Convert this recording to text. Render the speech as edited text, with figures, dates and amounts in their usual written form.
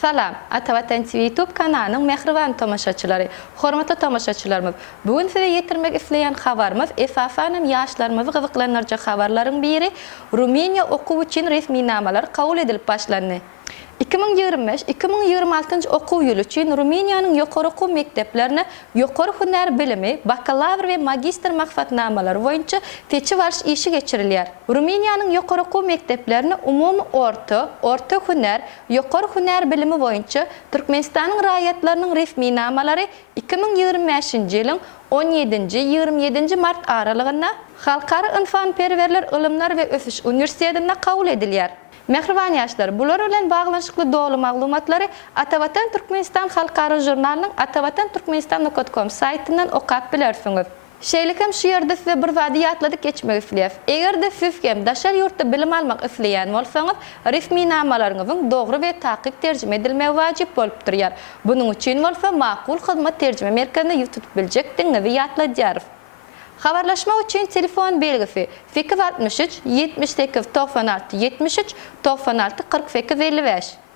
Salam, Atavatan TV YouTube kanalının mehriban tomaşaçıları, hormatly tomaşaçylarymyz. Bugün size yetirmek isleýän habarymyz esasanem ýaşlarymyzy gyzyklandyrjy habarlaryň biri Rumeniýa okuw üçin resmi namalar kabul edilip başlandy. 2025-2026 okuw ýyly üçin Rumeniýanyň ýokary okuw mekdeplerine ýokary hünär bilimi, bakalavr we magistr maksatnamalary boýunça teçi barış işi geçirilýär. Rumeniýanyň ýokary okuw mekteplerine umumy orta hünär, ýokary hünär bilimi boýunça Türkmenistanyň raýatlarynyň resmi namalary 2025-nji ýylyň 17-27 mart aralygynda Halkara Ynfanperwerler Ilymlar we Ösüş Uniwersitetine kabul edilýär. Mehriban ýaşlar, bular bilen baglanşykly dogry maglumatlary Atavatan Türkmenistan Halkara jurnalynyň atavatanturkmenistan.com saýtyndan okap bilersiňiz. Şeýlekem şu ýerde size bir wady ýatladyk geçmek isleýär. Eger-de siz hem daşar ýurtda bilim almak isleýän bolsaňyz, resmi namalaryňyzyň dogry we takyp terjime edilmegi wajyp bolup durýar. Buning üçin bolsa makul hyzmat terjime merkezine ýetip biljek diňe ýatlaýar. Habarlaşma üçün telefon belgisi 863 78 96 73 96 48 55.